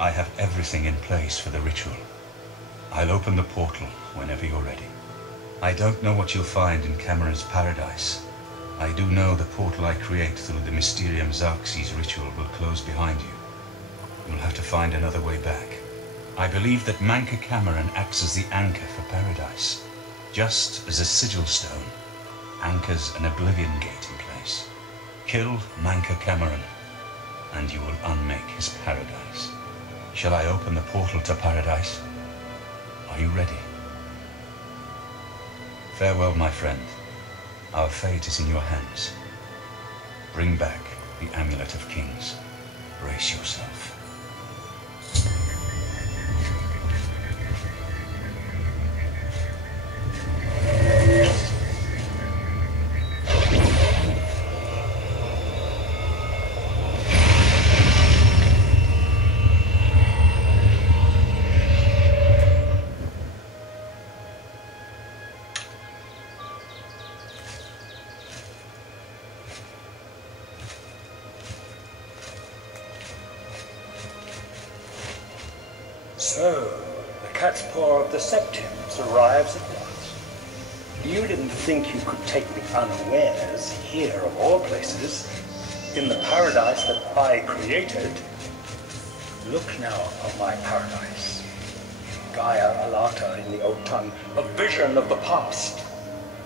I have everything in place for the ritual. I'll open the portal whenever you're ready. I don't know what you'll find in Camoran's paradise. I do know the portal I create through the Mysterium Xerxes ritual will close behind you. You'll have to find another way back. I believe that Mankar Camoran acts as the anchor for paradise, just as a sigil stone anchors an Oblivion gate in place. Kill Mankar Camoran, and you will unmake his paradise. Shall I open the portal to paradise? Are you ready? Farewell, my friend. Our fate is in your hands. Bring back the Amulet of Kings. Brace yourself. So, the cat's paw of the Septims arrives at last. You didn't think you could take me unawares here of all places, in the paradise that I created. Look now on my paradise. Gaia Alata in the old tongue, a vision of the past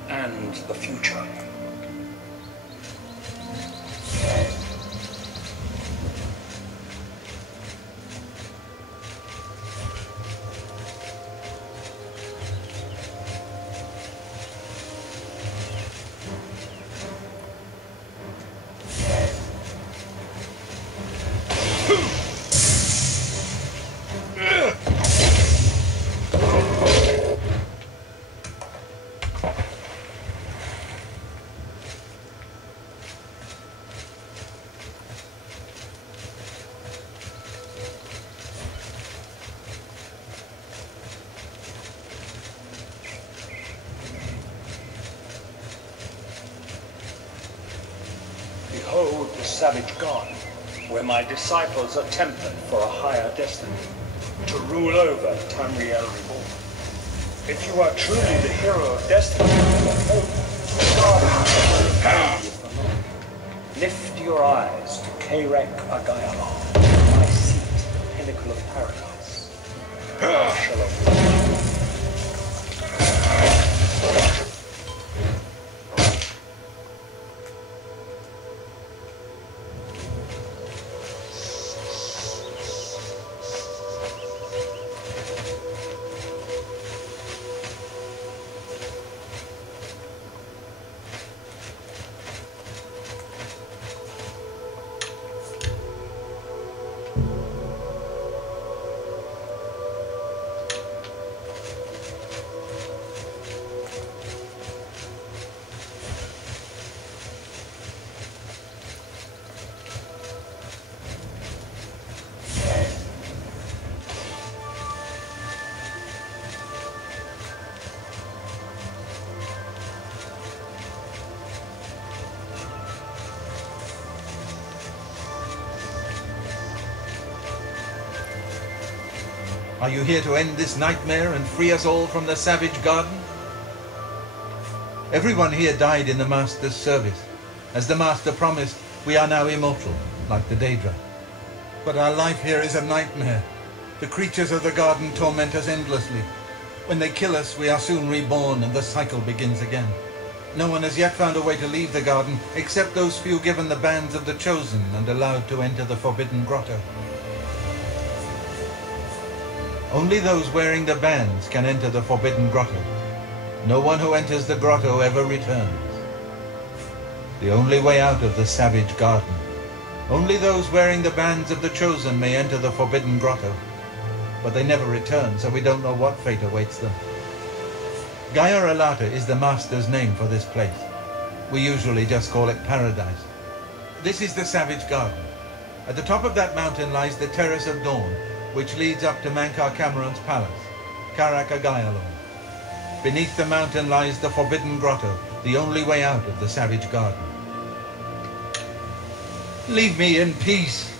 and the future. Behold the savage garden, where my disciples are tempered for a higher destiny, to rule over Tamriel Reborn. If you are truly the hero of destiny, lift your eyes to Kairek Agayalon, my seat, pinnacle of paradise. I shall await you. Are you here to end this nightmare and free us all from the savage garden? Everyone here died in the Master's service. As the Master promised, we are now immortal, like the Daedra. But our life here is a nightmare. The creatures of the garden torment us endlessly. When they kill us, we are soon reborn and the cycle begins again. No one has yet found a way to leave the garden, except those few given the bands of the Chosen and allowed to enter the Forbidden Grotto. Only those wearing the bands can enter the Forbidden Grotto. No one who enters the grotto ever returns. The only way out of the savage garden. Only those wearing the bands of the Chosen may enter the Forbidden Grotto. But they never return, so we don't know what fate awaits them. Gaia Alata is the Master's name for this place. We usually just call it Paradise. This is the savage garden. At the top of that mountain lies the Terrace of Dawn, which leads up to Mankar Camoran's palace, Karak Agayalon. Beneath the mountain lies the Forbidden Grotto, the only way out of the savage garden. Leave me in peace.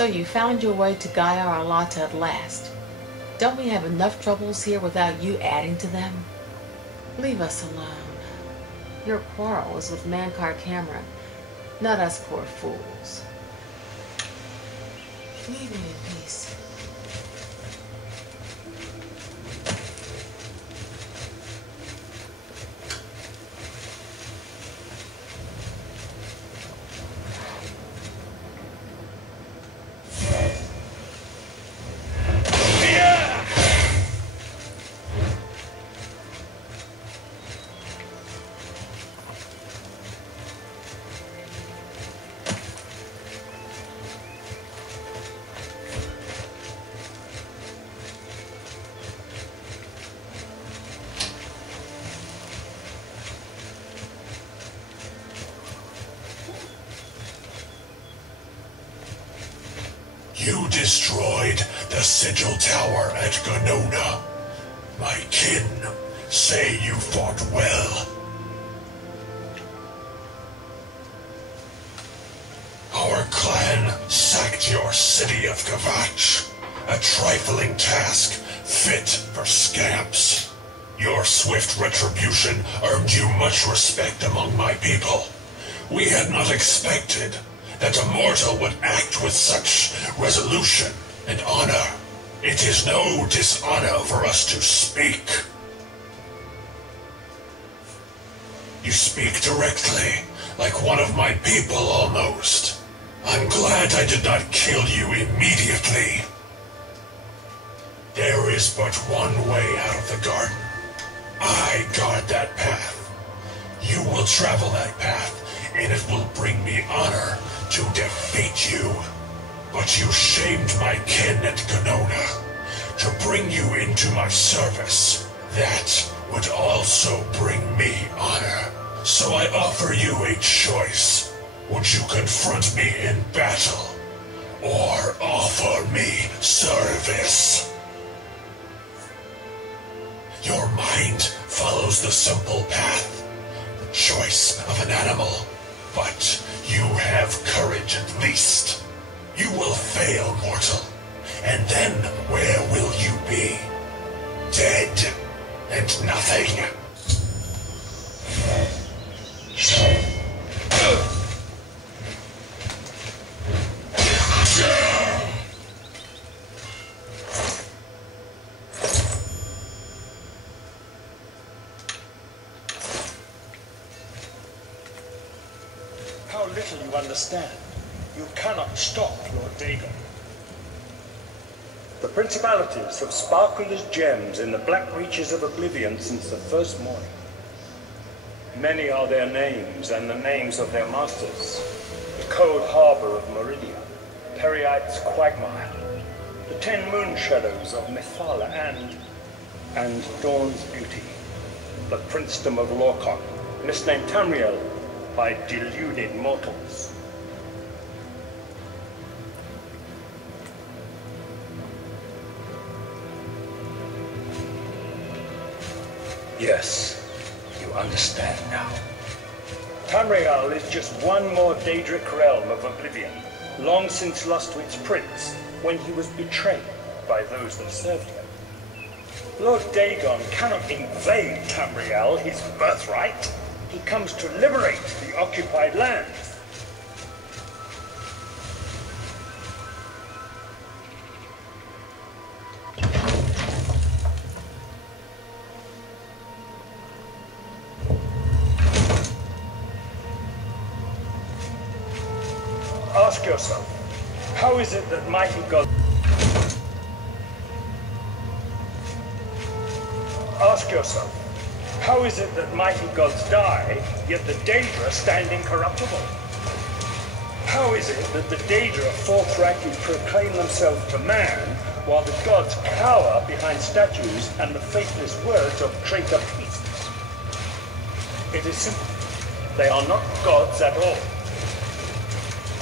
So you found your way to Gaia Arlata at last. Don't we have enough troubles here without you adding to them? Leave us alone. Your quarrel is with Mankar Camoran, not us poor fools. Leave me in peace. You destroyed the Sigil Tower at Ganona. My kin say you fought well. Our clan sacked your city of Kavach, a trifling task fit for scamps. Your swift retribution earned you much respect among my people. We had not expected that a mortal would act with such resolution and honor. It is no dishonor for us to speak. You speak directly, like one of my people almost. I'm glad I did not kill you immediately. There is but one way out of the garden. I guard that path. You will travel that path, and it will bring me honor to defeat you. But you shamed my kin at Ganona. To bring you into my service, that would also bring me honor. So I offer you a choice. Would you confront me in battle, or offer me service? Your mind follows the simple path, the choice of an animal. But you have courage at least. You will fail, mortal. And then where will you be? Dead and nothing. How little you understand. You cannot stop Lord Dagon. The principalities have sparkled as gems in the black reaches of Oblivion since the first morning. Many are their names and the names of their masters. The cold harbor of Meridia, Periite's quagmire, the 10 moon shadows of Methala and Dawn's beauty, the princedom of Lorcon, misnamed Tamriel by deluded mortals. Yes, you understand now. Tamriel is just one more Daedric realm of Oblivion, long since lost to its prince when he was betrayed by those that served him. Lord Dagon cannot invade Tamriel, his birthright. He comes to liberate the occupied lands. Ask yourself, how is it that mighty God... Ask yourself, how is it that mighty gods die, yet the Daedra stand incorruptible? How is it that the Daedra forthrightly proclaim themselves to man, while the gods cower behind statues and the faithless words of traitor priests? It is simple. They are not gods at all.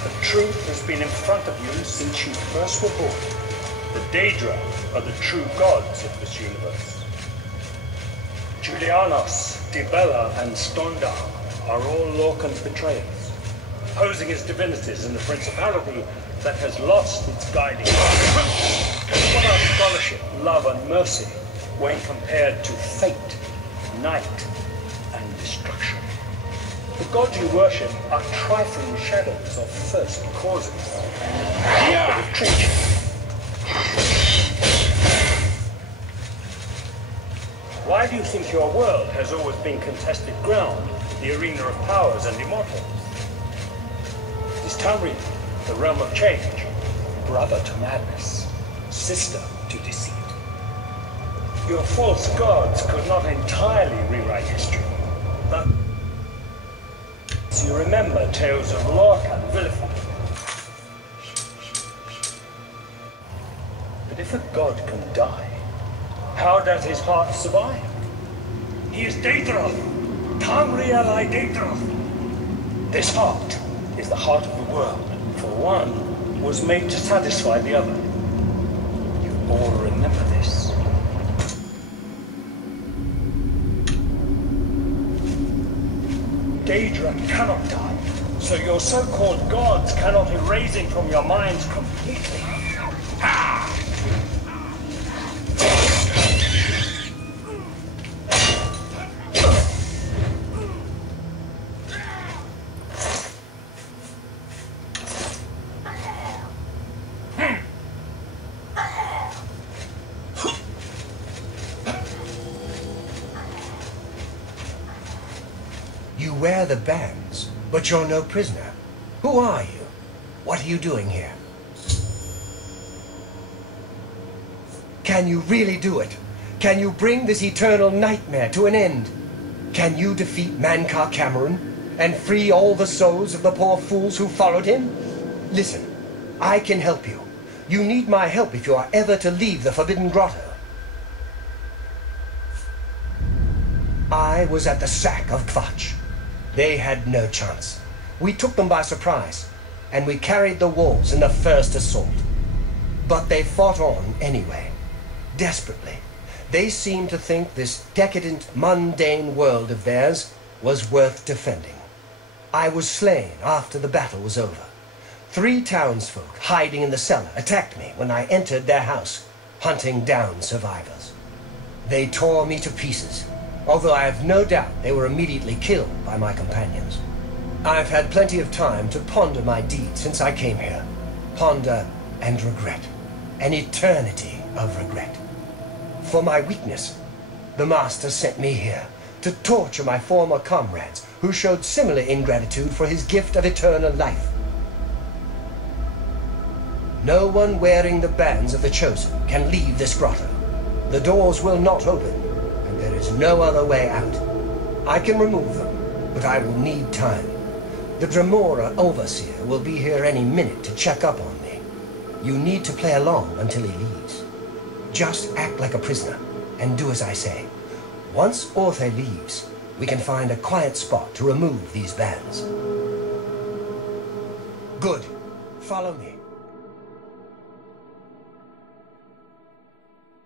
The truth has been in front of you since you first were born. The Daedra are the true gods of this universe. Julianos, Dibella, and Stondar are all Lorcan's betrayers. posing as divinities in a principality that has lost its guiding light. What are scholarship, love, and mercy when compared to fate, night, and destruction? The gods you worship are trifling shadows of first causes. Yeah. Of creation. Why do you think your world has always been contested ground, the arena of powers and immortals? Is Tamriel, the realm of change, brother to madness, sister to deceit? Your false gods could not entirely rewrite history, but you remember tales of Lorca and Vilify. But if a god can die, how does his heart survive? He is Daedroth, Tamriel I Daedroth. This heart is the heart of the world, for one was made to satisfy the other. You all remember this. Daedra cannot die, so your so-called gods cannot erase it from your minds completely. Ah! You wear the bands, but you're no prisoner. Who are you? What are you doing here? Can you really do it? Can you bring this eternal nightmare to an end? Can you defeat Mankar Camoran and free all the souls of the poor fools who followed him? Listen, I can help you. You need my help if you are ever to leave the Forbidden Grotto. I was at the sack of Kvatch. They had no chance. We took them by surprise, and we carried the walls in the first assault. But they fought on anyway, desperately. They seemed to think this decadent, mundane world of theirs was worth defending. I was slain after the battle was over. 3 townsfolk hiding in the cellar attacked me when I entered their house, hunting down survivors. They tore me to pieces, although I have no doubt they were immediately killed by my companions. I've had plenty of time to ponder my deeds since I came here. Ponder and regret. An eternity of regret. For my weakness, the Master sent me here to torture my former comrades who showed similar ingratitude for his gift of eternal life. No one wearing the bands of the Chosen can leave this grotto. The doors will not open, and there is no other way out. I can remove them, but I will need time. The Dremora Overseer will be here any minute to check up on me. You need to play along until he leaves. Just act like a prisoner, and do as I say. Once Orthe leaves, we can find a quiet spot to remove these bands. Good. Follow me.